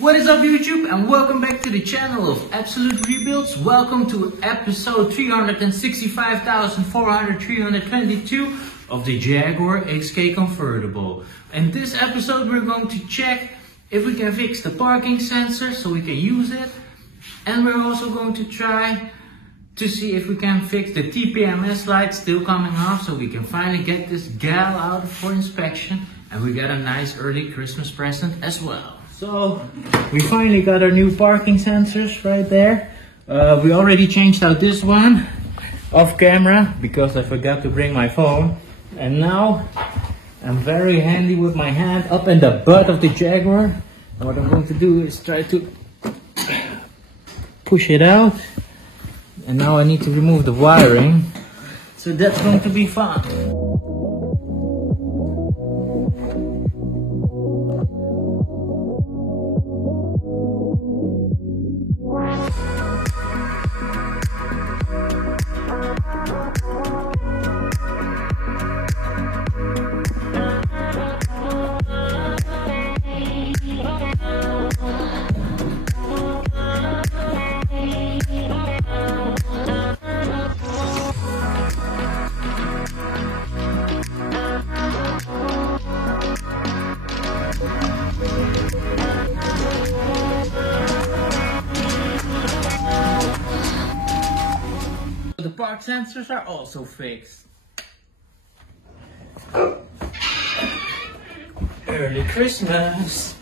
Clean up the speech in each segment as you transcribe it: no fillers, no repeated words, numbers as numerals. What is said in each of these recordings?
What is up YouTube, and welcome back to the channel of Absolute Rebuilds. Welcome to episode 365,322 of the Jaguar XK convertible. In this episode we're going to check if we can fix the parking sensor so we can use it, and we're also going to try to see if we can fix the TPMS light still coming off so we can finally get this gal out for inspection, and we got a nice early Christmas present as well. So we finally got our new parking sensors right there. We already changed out this one off camera because I forgot to bring my phone, and now I'm very handy with my hand up in the butt of the Jaguar, and what I'm going to do is try to push it out, and now I need to remove the wiring, so that's going to be fun. The park sensors are also fixed. Early Christmas.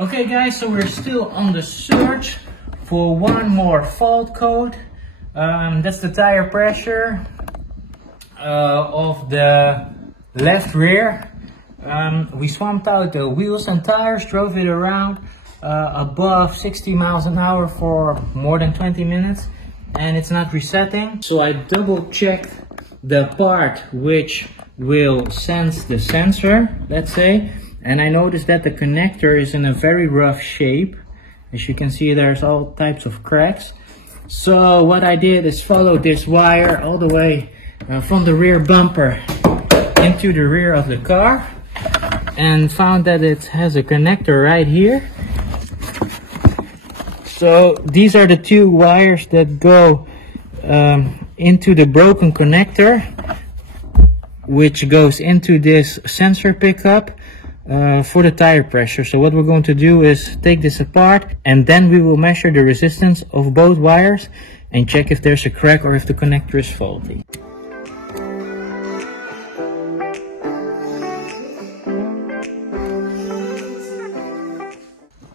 Okay guys, so we're still on the search for one more fault code. That's the tire pressure of the left rear. We swapped out the wheels and tires, drove it around above 60 miles an hour for more than 20 minutes, and it's not resetting. So I double checked the part which will sense the sensor, let's say, and I noticed that the connector is in a very rough shape. As you can see, there's all types of cracks. So what I did is follow this wire all the way from the rear bumper into the rear of the car, and found that it has a connector right here. So these are the two wires that go into the broken connector, which goes into this sensor pickup for the tire pressure. So what we're going to do is take this apart, and then we will measure the resistance of both wires and check if there's a crack or if the connector is faulty.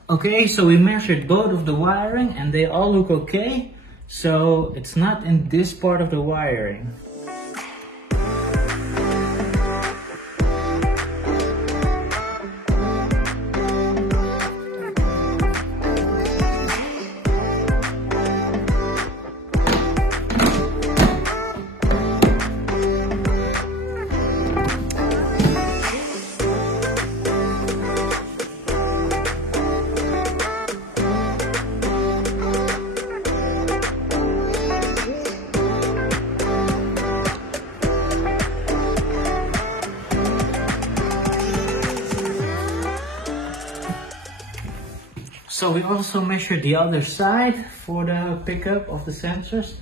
Okay, so we measured both of the wiring and they all look okay. So it's not in this part of the wiring. So we also measured the other side for the pickup of the sensors.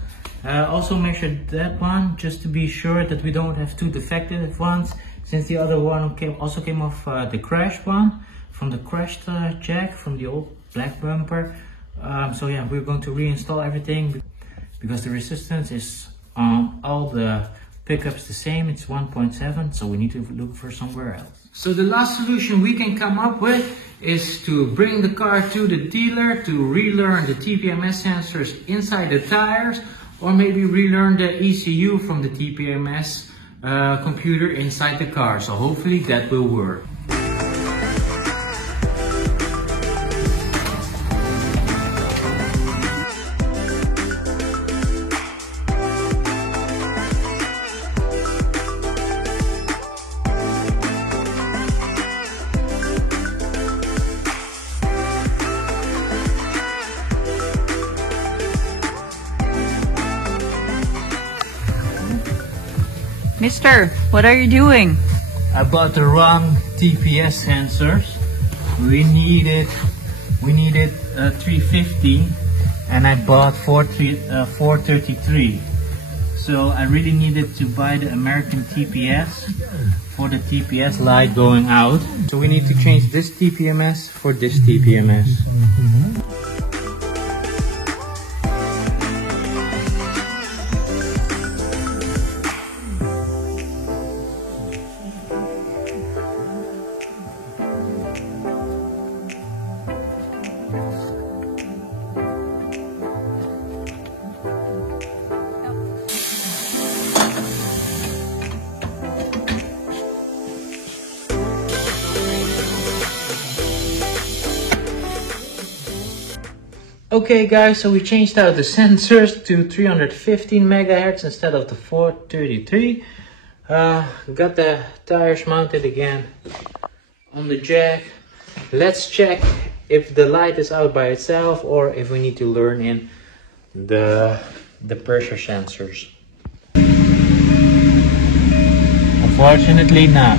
Also measured that one just to be sure that we don't have two defective ones, since the other one also came off the crashed one from the crashed jack from the old black bumper. So yeah, we're going to reinstall everything because the resistance is on all the pickups the same. It's 1.7, so we need to look for somewhere else. So the last solution we can come up with is to bring the car to the dealer to relearn the TPMS sensors inside the tires, or maybe relearn the ECU from the TPMS computer inside the car. So hopefully that will work. Mister, what are you doing? I bought the wrong TPS sensors. We needed 315 and I bought 433. So I really needed to buy the American TPS for the TPS light going out. So we need to change this TPMS for this TPMS. Okay guys, so we changed out the sensors to 315 megahertz instead of the 433. Got the tires mounted again on the jack. Let's check if the light is out by itself or if we need to learn in the pressure sensors. Unfortunately not.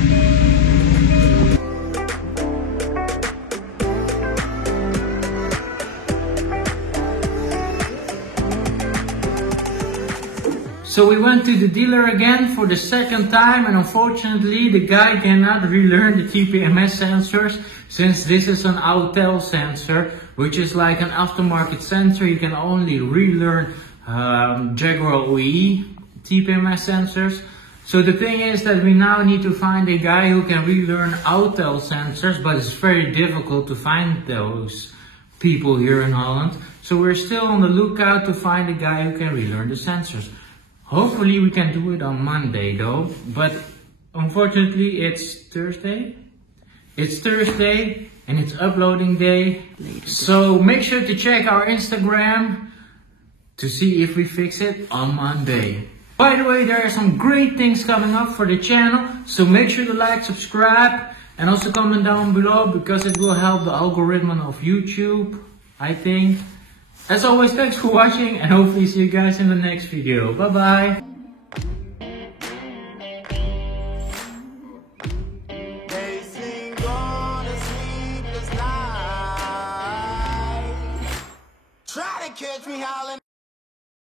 So we went to the dealer again for the second time, and unfortunately the guy cannot relearn the TPMS sensors, since this is an Autel sensor, which is like an aftermarket sensor. You can only relearn Jaguar OE TPMS sensors. So the thing is that we now need to find a guy who can relearn Autel sensors, but it's very difficult to find those people here in Holland. So we're still on the lookout to find a guy who can relearn the sensors. Hopefully we can do it on Monday though, but unfortunately it's Thursday. It's Thursday and it's uploading day. So make sure to check our Instagram to see if we fix it on Monday. By the way, there are some great things coming up for the channel, so make sure to like, subscribe, and also comment down below because it will help the algorithm of YouTube, I think. As always, thanks for watching and hopefully see you guys in the next video. Bye bye!